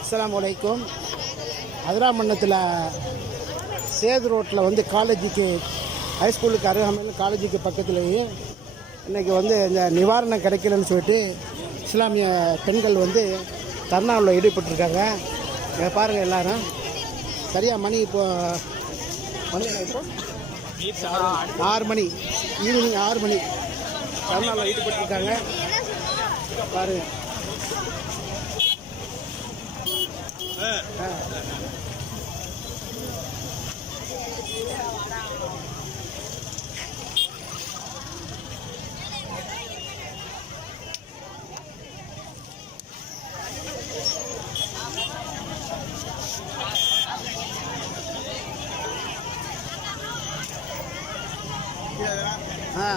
அஸ்ஸலாமு அலைக்கும். அதிராமண்ணத்தில் சேது ரோட்டில் வந்து காலேஜுக்கு ஹைஸ்கூலுக்கு அருகாமையில் காலேஜுக்கு பக்கத்துலேயே இன்றைக்கி வந்து இந்த நிவாரணம் கிடைக்கலன்னு சொல்லிட்டு இஸ்லாமிய பெண்கள் வந்து தர்ணாவில் ஈடுபட்டிருக்காங்க. பாருங்கள் எல்லாரும். சரியாக மணி இப்போ மணி இப்போ? ஆறு மணி. ஈவினிங் ஆறு மணி. தர்ணாவில் ஈடுபட்டிருக்காங்க. பாருங்கள் ஆ